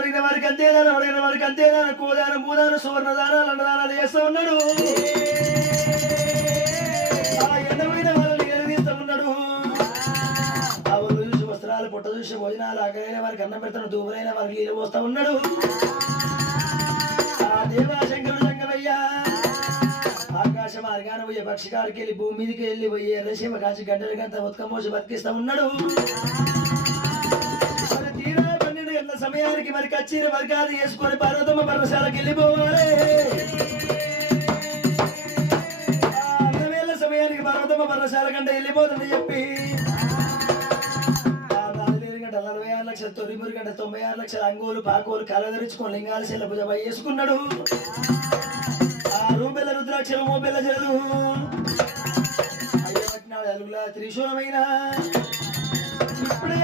అడిగిన వారికి అంతేదానం అడిగిన వారికి అంతేదానం కోదానం భూదానం సువర్ణ దానాలు అన్నదానాలు చేస్తూ ఉన్నాడు ఆ ఎండమైన వాళ్ళని ఎదిరిస్తూ ఉన్నాడు ఆ ఊరు చూసి వస్త్రాలు పుట్ట చూసి భోజనాలు ఆకలైన వారికి అన్నం పెడతాడు దూపులైన వారికి నీళ్ళు పోస్తూ ఉన్నాడు ఆ దేవాశంకరుడు సంగమయ్య ఆకాశ మార్గాన పోయే పక్షికాడికి వెళ్ళి భూమి మీదకి వెళ్ళి పోయే ఎర్రసీమ కాచి గంటల గంట ఉతకమోసి బతికిస్తూ ఉన్నాడు మరి తీరా 12 గంటల సమయానికి మరి కచ్చిన వర్గాలు వేసుకొని పర్వతమ్మ పర్వశాలకు వెళ్ళిపోవాలి అన్నవేళ సమయానికి పర్వతమ్మ పర్వశాల కంటే వెళ్ళిపోతుందని చెప్పి 46 లక్షల 93 గంట 96 లక్షల అంగోలు పాకోలు కలదరించుకొని లింగాల శైల భుజ వేసుకున్నాడు ఆ రూపెల్ల రుద్రాక్షలు మోపెల్ల జలు అయ్యో పట్టినాడు అలుగుల త్రిశూలమైన ఇప్పుడే